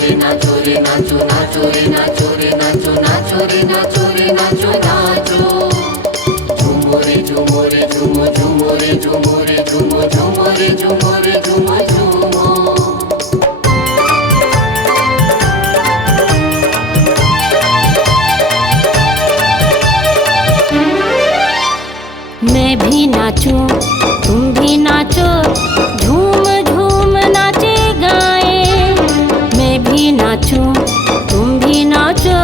रे नाचो रे नाचो, नाचो रे नाचो रे नाचो, नाचो रे नाचो रे नाचो नाचो। झूमो रे झूमो रे झूमो, झूमो रे झूमो रे झूमो, झूमो रे झूमो रे झूमो झूमो। मैं भी नाचूं तुम भी नाचो, झूम झूम नाचे गाएं। मैं भी नाचूं तुम भी नाचो,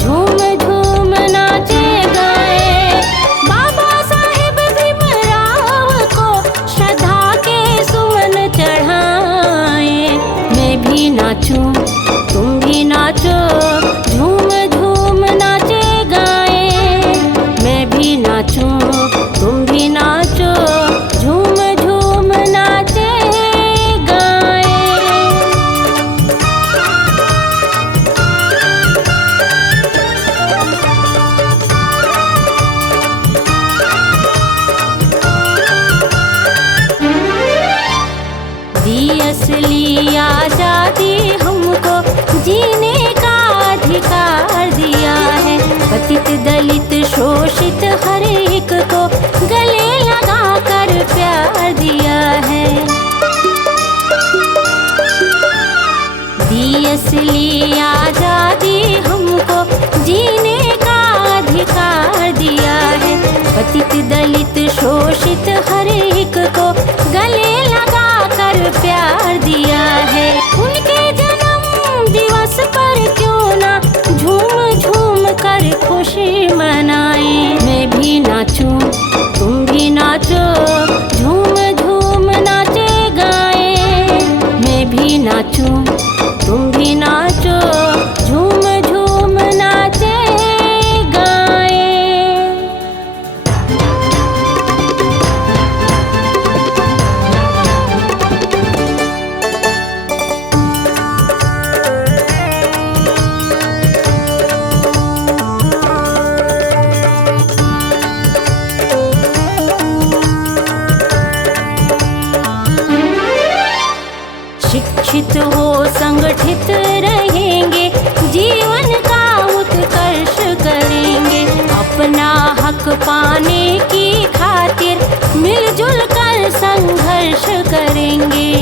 झूम झूम नाचे गाएं। बाबा साहेब भीमराव को श्रद्धा के सुमन चढ़ाएं। मैं भी नाचूं तुम भी नाचो, झूम झूम नाचे गाएं। मैं भी नाचूं तुम भी नाचो, झूम झूम नाचे गाएं। दी असली आजादी हमको, जीने का अधिकार दिया है। पतित दलित शोषित हर एक को गले लगा कर प्यार दिया है। दी असली आजादी हमको, जीने का अधिकार दिया है। पतित दलित शोषित हर एक को गले लगा कर प्यार दिया है। उनके जन्म दिवस पर क्यों ना झूम झूम कर खुशी मनाएं। मैं भी नाचूं तुम भी नाचो, झूम झूम नाचे गाएं। मैं भी नाचूं तुम भी नाचो, झूम झूम नाचे गाएं। शिक्षित हो संगठित रहेंगे, जीवन का उत्कर्ष करेंगे। अपना हक पाने की खातिर मिलजुल कर संघर्ष करेंगे।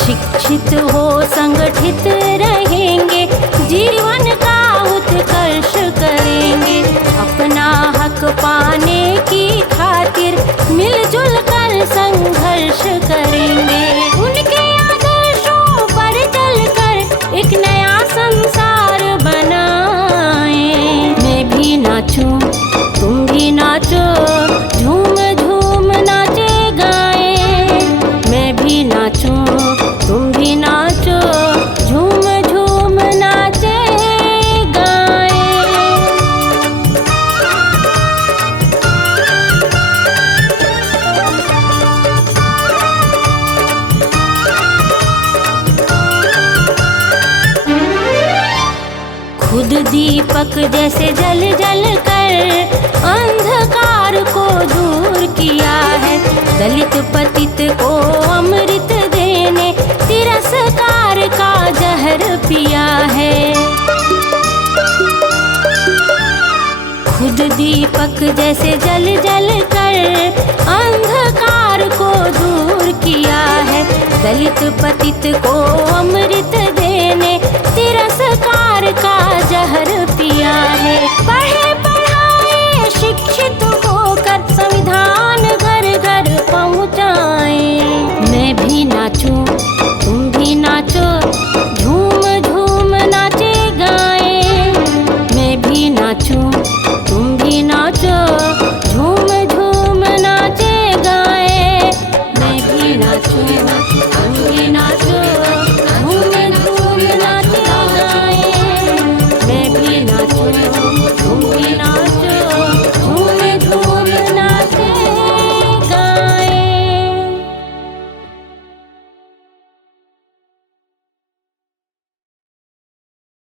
शिक्षित हो संगठित रहेंगे, जीवन का उत्कर्ष करेंगे। अपना हक पाने की खातिर मिलजुल कर संघर्ष करेंगे। उनके आदर्शों पर चलकर एक नया संसार बनाएं। मैं भी नाचूं तुम भी नाचो, झूम झूम नाचे गाएं। मैं भी नाचूं तुम भी नाचो, झूम झूम नाचे गाएं। खुद दीपक जैसे जल जल कर अंधकार को दूर किया है। दलित पतित को अमृत देने तिरस्कार का जहर पिया है। खुद दीपक जैसे जल जल कर अंधकार को दूर किया है। दलित पतित को अमृत